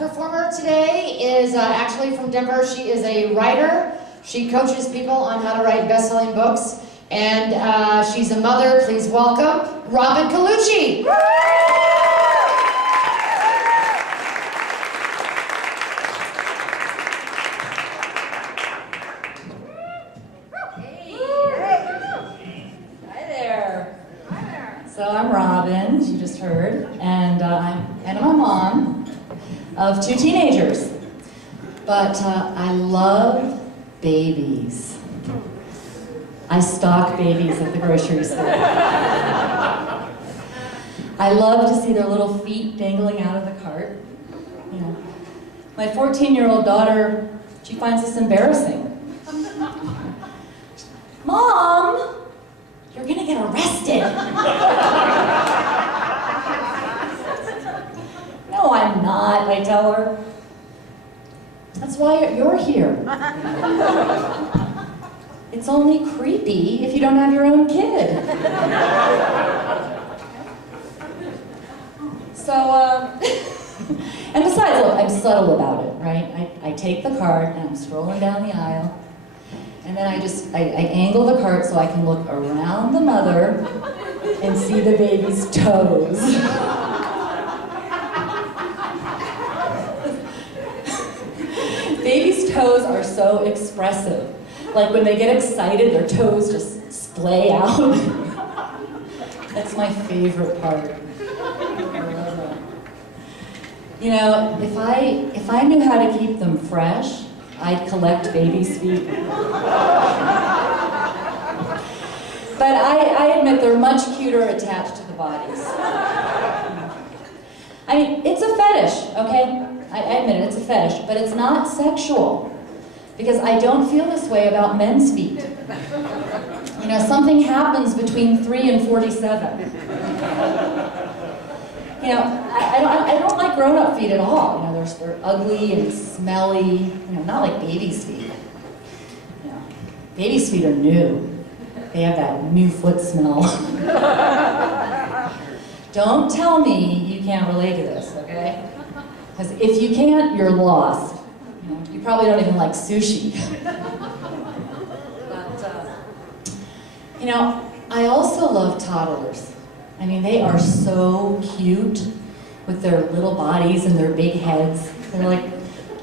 performer today is actually from Denver. She is a writer. She coaches people on how to write best-selling books. And she's a mother. Please welcome Robin Colucci. So I'm Robin, you just heard, and I'm a mom of 2 teenagers. But I love babies. I stock babies at the grocery store. I love to see their little feet dangling out of the cart. You know, my 14-year-old daughter, she finds this embarrassing. Mom! You're gonna get arrested. No, I'm not, I tell her. That's why you're here. It's only creepy if you don't have your own kid. So, and besides, look, I'm subtle about it, right? I take the cart and I'm strolling down the aisle. And then I angle the cart so I can look around the mother and see the baby's toes. Babies' toes are so expressive. Like when they get excited, their toes just splay out. That's my favorite part. You know, if I knew how to keep them fresh, I'd collect babies' feet. But I admit they're much cuter attached to the bodies. I mean, it's a fetish, okay? I admit it, it's a fetish, but it's not sexual. Because I don't feel this way about men's feet. You know, something happens between 3 and 47. You know, I don't like grown-up feet at all. You know, they're ugly and smelly. You know, not like babies' feet. You know, babies' feet are new. They have that new foot smell. Don't tell me you can't relate to this, okay? Because if you can't, you're lost. You know, you probably don't even like sushi. But, you know, I also love toddlers. I mean, they are so cute with their little bodies and their big heads. They're like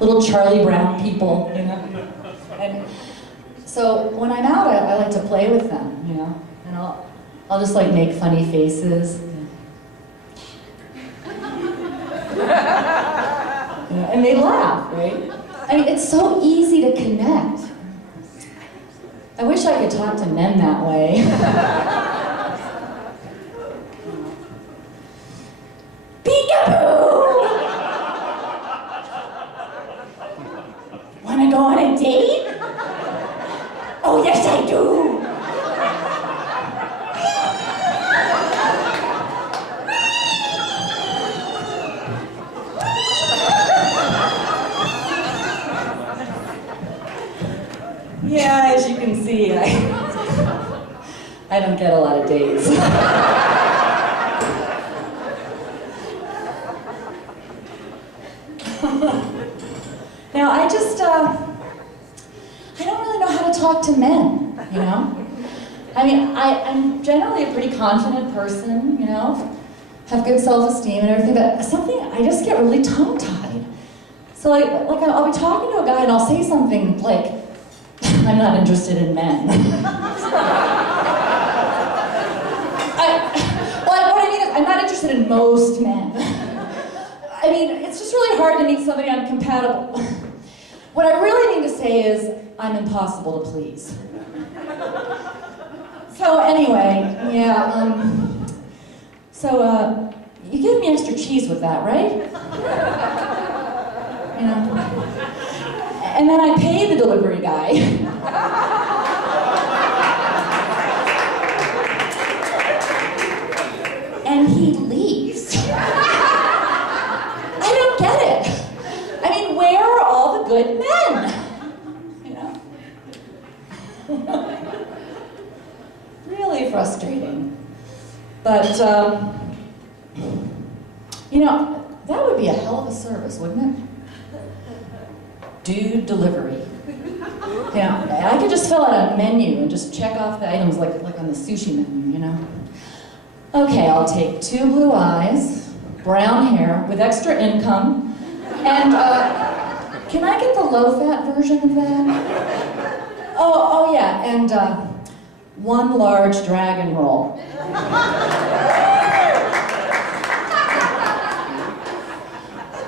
little Charlie Brown people, you know? And so when I'm out, I like to play with them, you know? And I'll just like make funny faces. You know, and they laugh, right? I mean, it's so easy to connect. I wish I could talk to men that way. Wanna go on a date? Oh, yes, I do. Yeah, as you can see, I don't get a lot of dates. Now, I don't really know how to talk to men, you know? I mean, I'm generally a pretty confident person, you know? Have good self-esteem and everything, but I just get really tongue-tied. So like I'll be talking to a guy and I'll say something like, I'm not interested in men. What I mean is, I'm not interested in most men. I mean, it's just really hard to meet somebody I'm compatible. What I really mean to say is, I'm impossible to please. So anyway, yeah, you give me extra cheese with that, right? You know? And then I pay the delivery guy. And he leaves. I don't get it. I mean, where are all the good men? You know? Really frustrating. But, you know, that would be a hell of a service, wouldn't it? dude delivery. You know, I could just fill out a menu and just check off the items like on the sushi menu, you know. Okay, I'll take 2 blue eyes, brown hair with extra income, and can I get the low-fat version of that? Oh yeah, and 1 large dragon roll.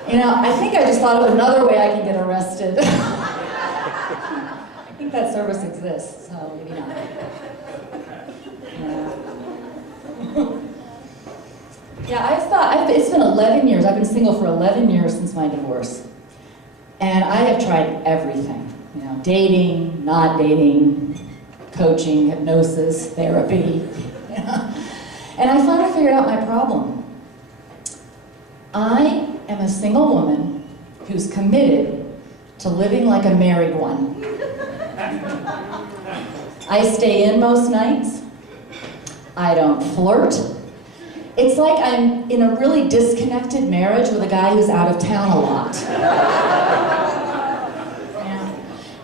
You know, I think I just thought of another way I can get arrested. I think that service exists, so maybe not. Yeah, it's been 11 years. I've been single for 11 years since my divorce. And I have tried everything. You know, dating, not dating, coaching, hypnosis, therapy. You know? And I finally figured out my problem. I am a single woman who's committed to living like a married one. I stay in most nights. I don't flirt. It's like I'm in a really disconnected marriage with a guy who's out of town a lot. Yeah.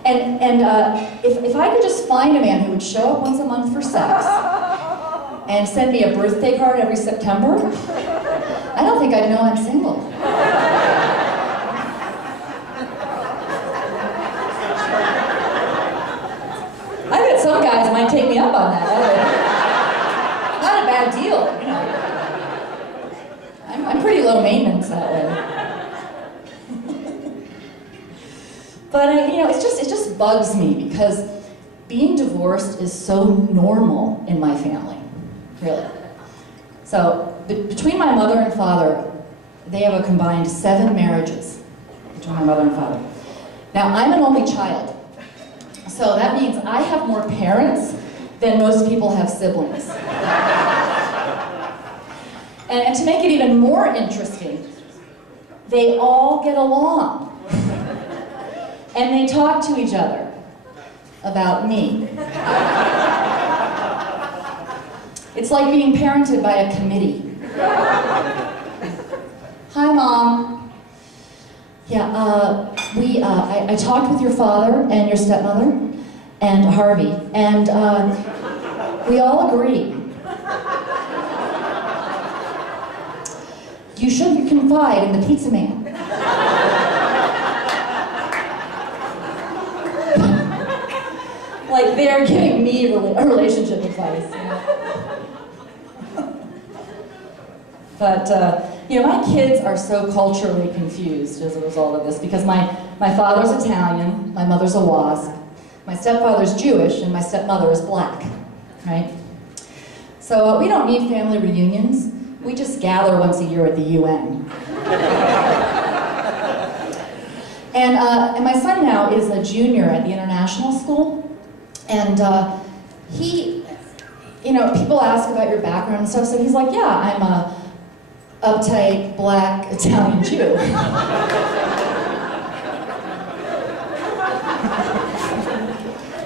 And if I could just find a man who would show up once a month for sex and send me a birthday card every September, I don't think I'd know I'm single. I bet some guys might take me up on that. Not a bad deal, you know. I'm pretty low maintenance that way. But you know, it just bugs me because being divorced is so normal in my family, really. So between my mother and father, they have a combined 7 marriages between my mother and father. Now I'm an only child, so that means I have more parents than most people have siblings. And to make it even more interesting, they all get along. And they talk to each other about me. It's like being parented by a committee. Hi, Mom. Yeah, I talked with your father and your stepmother and Harvey, and we all agree. You shouldn't confide in the pizza man. Like they're giving me relationship advice. You know? But you know, my kids are so culturally confused as a result of this because my father's Italian, my mother's a WASP, my stepfather's Jewish, and my stepmother is black, right? So we don't need family reunions. We just gather once a year at the UN. And my son now is a junior at the international school. And he, you know, people ask about your background and stuff, so he's like, yeah, I'm a uptight, black, Italian Jew.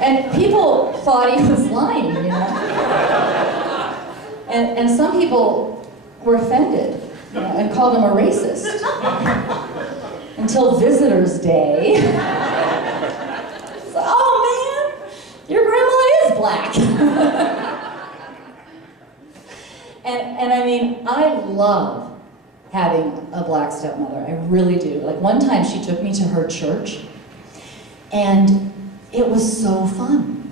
And people thought he was lying, you know? And some people were offended, you know, and called him a racist. Until Visitors Day. So, oh man, your grandma is black. and I mean, I love having a black stepmother. I really do. Like one time she took me to her church and it was so fun.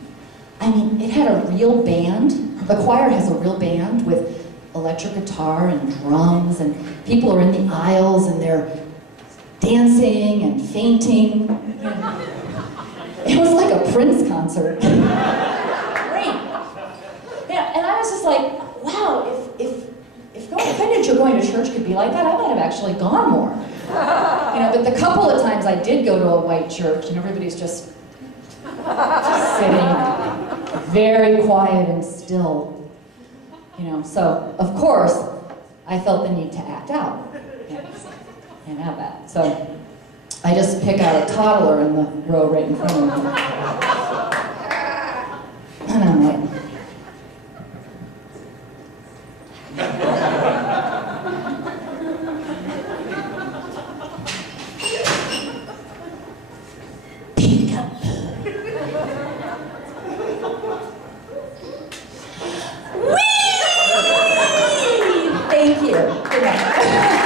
I mean, it had a real band. The choir has a real band with electric guitar and drums, and people are in the aisles and they're dancing and fainting. It was like a Prince concert. Great. Yeah, and I was just like, wow, if I knew going to church could be like that, I might have actually gone more. You know, but the couple of times I did go to a white church and everybody's just sitting very quiet and still. You know, so of course I felt the need to act out. Can't have that. So I just pick out a toddler in the row right in front of me. And I'm like, teacup. Whee! Thank you. Good night.